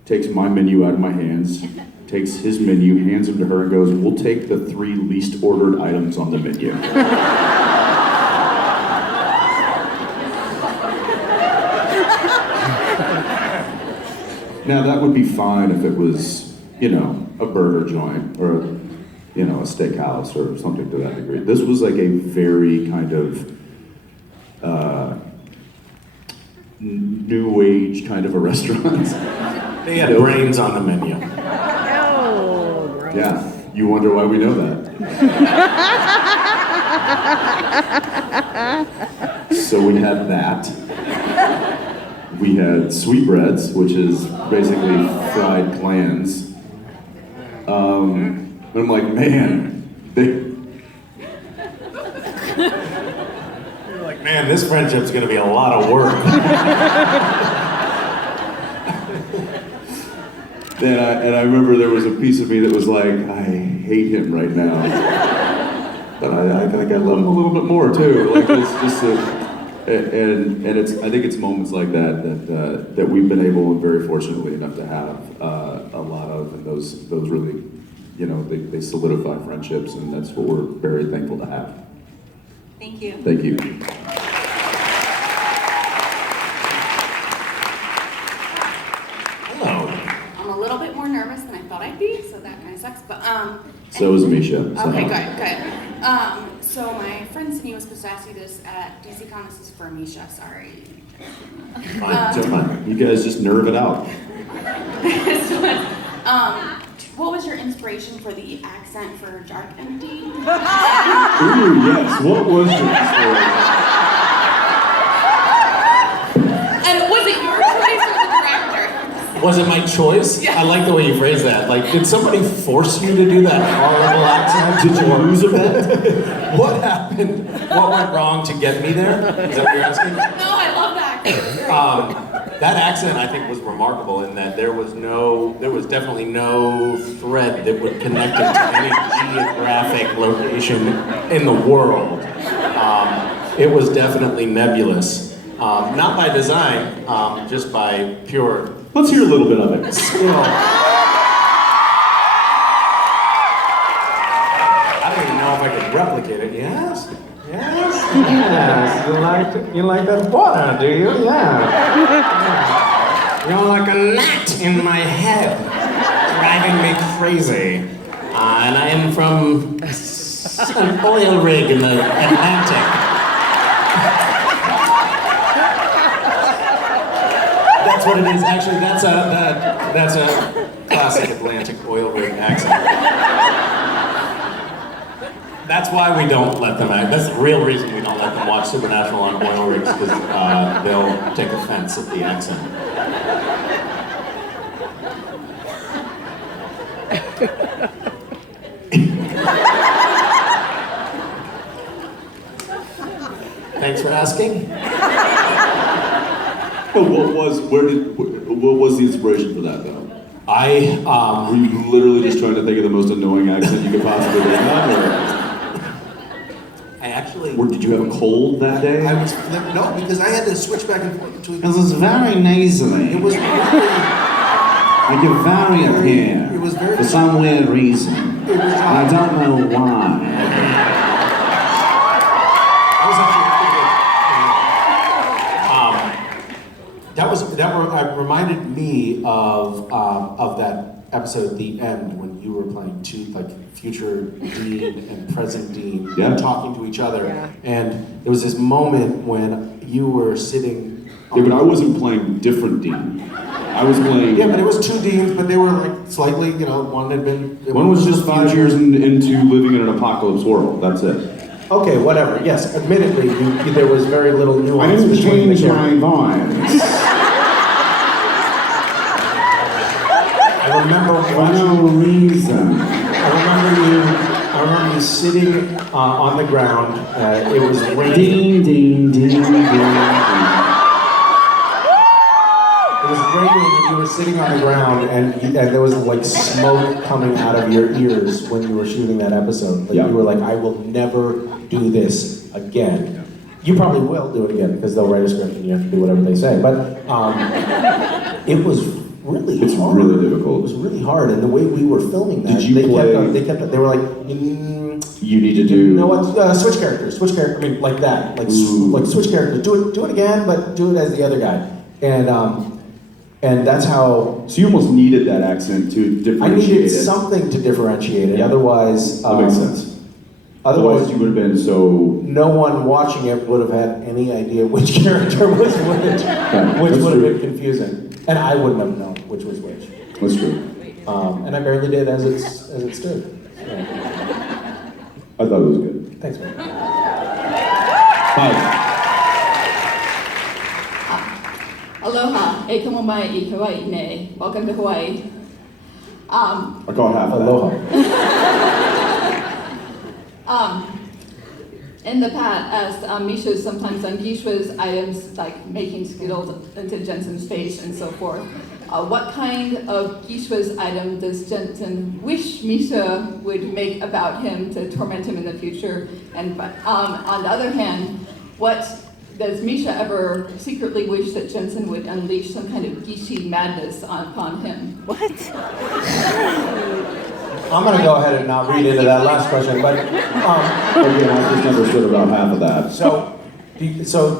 takes my menu out of my hands, takes his menu, hands him to her, and goes, "We'll take the 3 least ordered items on the menu." Now that would be fine if it was, you know, a burger joint or, you know, a steakhouse or something to that degree. This was like a very kind of new age kind of a restaurant. They had brains on the menu. Oh, gross. Yeah, you wonder why we know that. So we had that. We had sweetbreads, which is basically fried clams. And I'm like, man, You're like, man, this friendship's gonna be a lot of work. And I remember there was a piece of me that was like, I hate him right now. But I think I love him a little bit more too. Like it's just and I think it's moments like that we've been able and very fortunately enough to have a lot of, and those really, you know, they solidify friendships, and that's what we're very thankful to have. Thank you. Thank you. Hello. I'm a little bit more nervous than I thought I'd be, so that kind of sucks. But So is Misha. So. Okay, good. So my friend Cindy was supposed to ask you this at DCCon. This is for Misha. Sorry. Fine. You guys just nerve it out. What was your inspiration for the accent for Dark Empty? Ooh, yes. What was your inspiration? And was it your choice or the director? Was it my choice? Yeah. I like the way you phrased that. Like, did somebody force you to do that horrible accent? Did you lose a bet? What happened? What went wrong to get me there? Is that what you're asking? No, I love that. That accent, I think, was remarkable in that there was definitely no thread that would connect it to any geographic location in the world. It was definitely nebulous. Not by design, just by pure. Let's hear a little bit of it. Skill. I don't even know if I could replicate it. Yes? Yes? Yes. You like that water, do you? Yeah. You're like a gnat in my head, driving me crazy. And I am from an oil rig in the Atlantic. That's what it is. Actually, that's a classic Atlantic oil rig accent. That's why we don't let them act. That's the real reason we don't let them watch Supernatural on oil rigs, because they'll take offense at the accent. Thanks for asking. But what was the inspiration for that though? Were you literally just trying to think of the most annoying accent you could possibly have, or? I actually. Or did you have a cold that day? No, because I had to switch back and forth between. Because it's very nasally. It was Like you're very up here. It was very. For some weird reason. It was. I don't know why. That reminded me of that episode at the end when you were playing two, like, future Dean and present Dean, talking to each other, and there was this moment when you were sitting. Yeah, but I wasn't playing different Dean. I was playing. Yeah, but it was two Deans, but they were like slightly, one had been. One was just 5 years into living in an apocalypse world. That's it. Okay, whatever. Yes, admittedly, there was very little nuance. I didn't between the change my characters. vines. I remember For no reason. I remember you sitting on the ground. It was raining. Ding, ding, ding, ding, ding. It was raining, and you were sitting on the ground, and there was like smoke coming out of your ears when you were shooting that episode. Like, Yeah. You were like, I will never do this again. You probably will do it again because they'll write a script and you have to do whatever they say. But it was really It's hard. really It difficult. was really hard, and the way we were filming that, Did you they play- they were like, You need to do. you know what? Switch characters. I mean, like that. Like switch characters. Do it again, but do it as the other guy. And that's how. So you almost needed that accent to I differentiate needed it. something to differentiate it. Yeah. Otherwise, That makes sense. Otherwise, you would have been so. no one watching it would have had any idea which character was which, which That's would have true. been confusing, and I wouldn't have known which was which. That's true. And I barely did as it stood. So. I thought it was good. Thanks, man. Hi. Aloha, e ka mai I Hawaii ne. Welcome to Hawaii. I call half of that. Aloha. In the past, Misha's sometimes done Gishwa's items like making Skittles into Jensen's face and so forth. What kind of Gishwa's item does Jensen wish Misha would make about him to torment him in the future? And on the other hand, what does Misha ever secretly wish that Jensen would unleash some kind of Gishi madness upon him? What? I'm gonna go ahead and not read into that last question, but Again, I just understood about half of that. so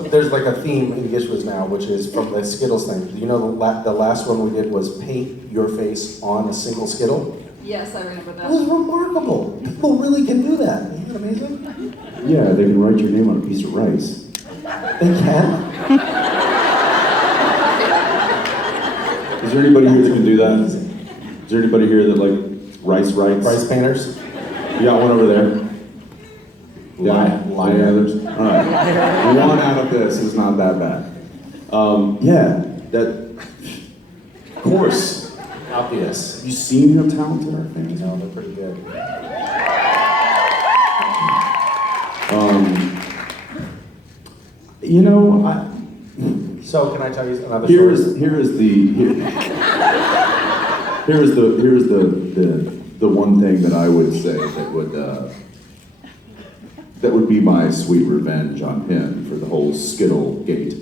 there's like a theme in Gishwas now, which is from the Skittles thing. You know, the last one we did was paint your face on a single Skittle. Yes, I remember That was that. remarkable. People really can do that. Isn't that amazing? Yeah, they can write your name on a piece of rice. They can. Is there anybody here that can do that? Is there anybody here that like rice writes? Rice painters. You got one over there. Lie. Any others? All right. One out of this is not that bad. Yeah, that. Of course. Obvious. Have you seen how talented our fans No, are? they're pretty good. You know, So can I tell you another here story? is the one thing that I would say that would be my sweet revenge on him for the whole Skittle gate.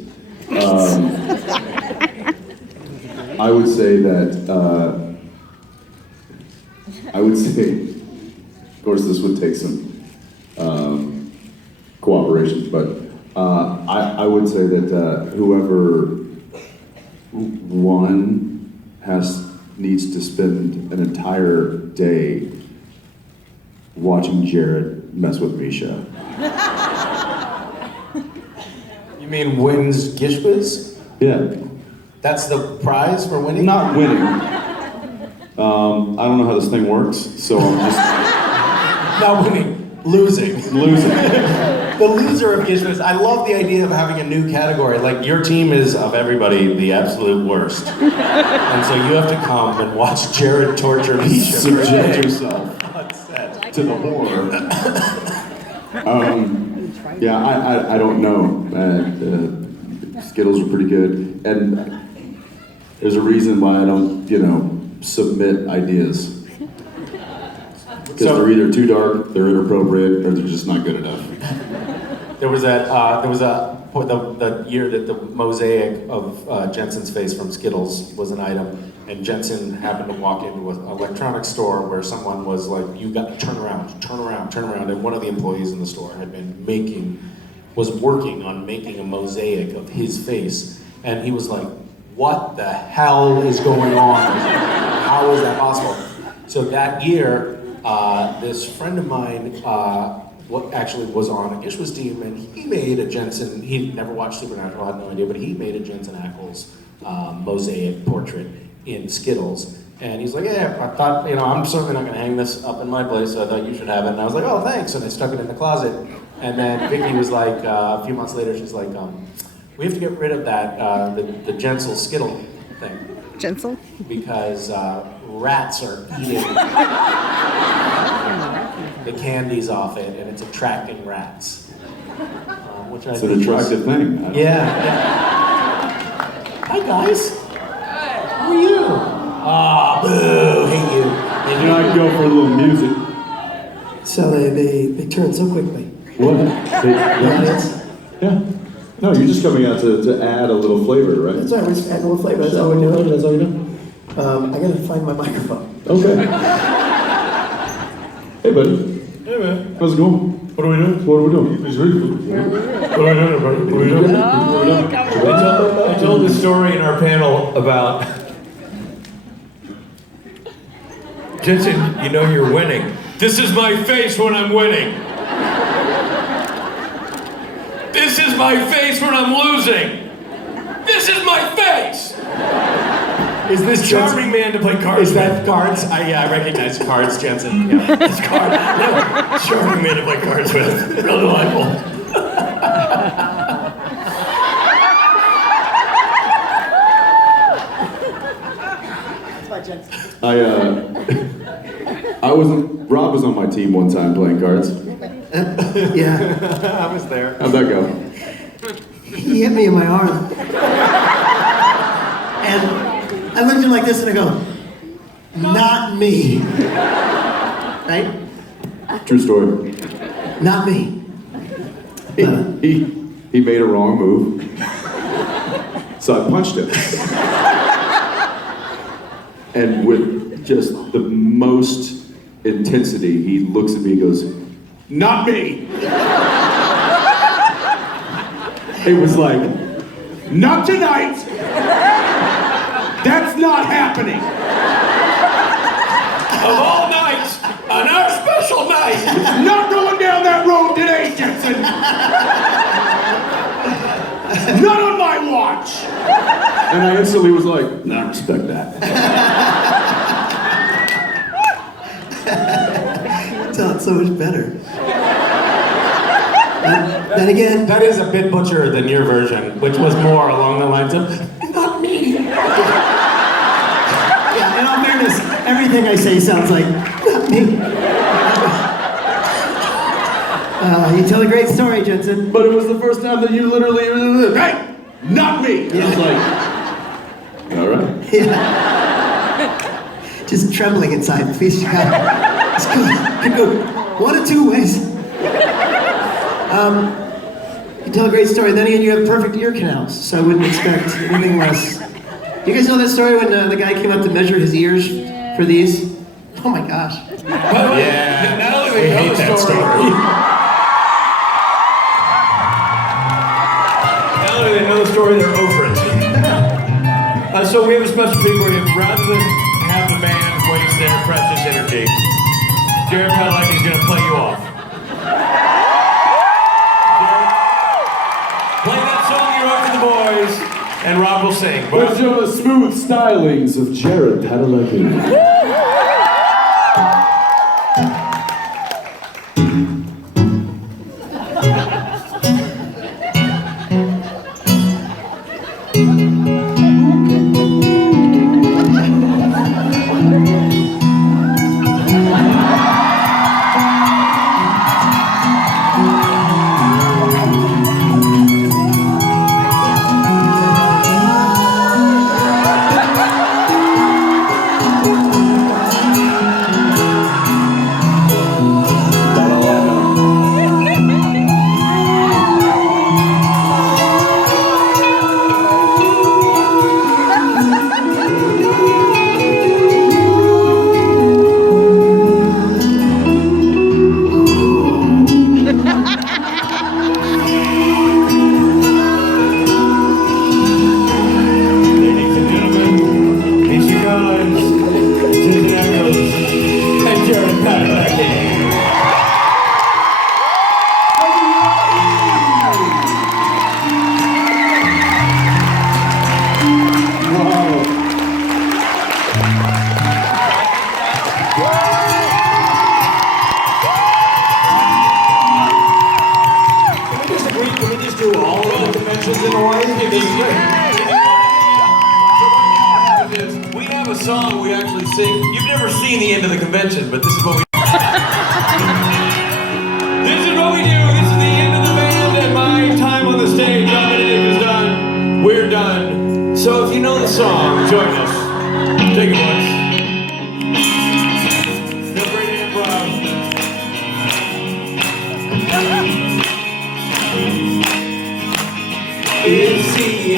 I would say that of course this would take some cooperation, but I would say that whoever won needs to spend an entire day watching Jared mess with Misha. You mean wins Gishwas? Yeah. That's the prize for winning? Not winning. I don't know how this thing works, so I'm just Not winning, losing. losing. The loser of Gishwas. I love the idea of having a new category. Like, your team is, of everybody, the absolute worst. And so you have to come and watch Jared torture Misha. Subject yourself On set. to the horror. Yeah, I don't know. Skittles are pretty good, and there's a reason why I don't, submit ideas. Because they're either too dark, they're inappropriate, or they're just not good enough. There was the year that the mosaic of Jensen's face from Skittles was an item, and Jensen happened to walk into an electronics store where someone was like, "You got to turn around," and one of the employees in the store had was working on making a mosaic of his face, and he was like, "What the hell is going on? How is that possible?" So that year, this friend of mine actually was on a Gishwas team, and he made a Jensen, he'd never watched Supernatural, had no idea, but he made a Jensen Ackles mosaic portrait in Skittles. And he's like, "Yeah, I thought, I'm certainly not gonna hang this up in my place, so I thought you should have it." And I was like, "Oh, thanks," and I stuck it in the closet. And then Vicky was like, a few months later, she's like, we have to get rid of that, the Jensen Skittle thing. Jensen? Because rats are eating the candies off it, and it's attracting rats. Which I It's an think attractive thing. Yeah. Hi guys. How are you? Ah, boo, hate you. And I go for a little music. So they turn so quickly. What? Yeah. Yeah. No, you're just coming out to add a little flavor, right? That's right, we're just adding a little flavor. That's all we're doing. That's all we're doing. I gotta find my microphone. Okay. Hey, buddy. Hey, man. How's it going? What are we doing? What are we doing? What are we doing, buddy? What are we doing? I told this story in our panel about Jensen, you know you're winning. This is my face when I'm winning. This is my face when I'm losing. This is my face. Is this charming man to play cards? Is that cards? I recognize cards, Jensen. Yeah. It's card. No, charming man to play cards with. Real delightful. Rob was on my team one time playing cards. Yeah. I was there. How'd that go? He hit me in my arm. And I looked at him like this and I go, not me. Right? True story. Not me. He made a wrong move. So I punched him. And with just the most intensity, he looks at me and goes, "Not me!" It was like, "Not tonight! That's not happening!" Of all nights, on our special night, It's not going down that road today, Jensen! Not on my watch! And I instantly was like, "No, I respect that." It's so much better. Then again, that is a bit butcher than your version, which was more along the lines of, not me. Yeah, in all fairness, everything I say sounds like, not me. You tell a great story, Jensen. But it was the first time that you literally, "Hey, not me!" And I was like, "All right." Yeah. Just trembling inside. Please, it's good. Could go one of two ways. You tell a great story. Then again, you have perfect ear canals, so I wouldn't expect anything less. You guys know that story when the guy came up to measure his ears for these? Oh my gosh. Yeah. Now that we know the story. Now that they know the story, they're over it. So we have a special treat for you. Rather than have the man waste their precious energy, Jared Padalecki is going to play you off. Jared, play that song you wrote for the boys, and Rob will sing. Let's show the smooth stylings of Jared Padalecki.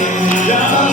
Yeah.